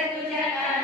Hallelujah.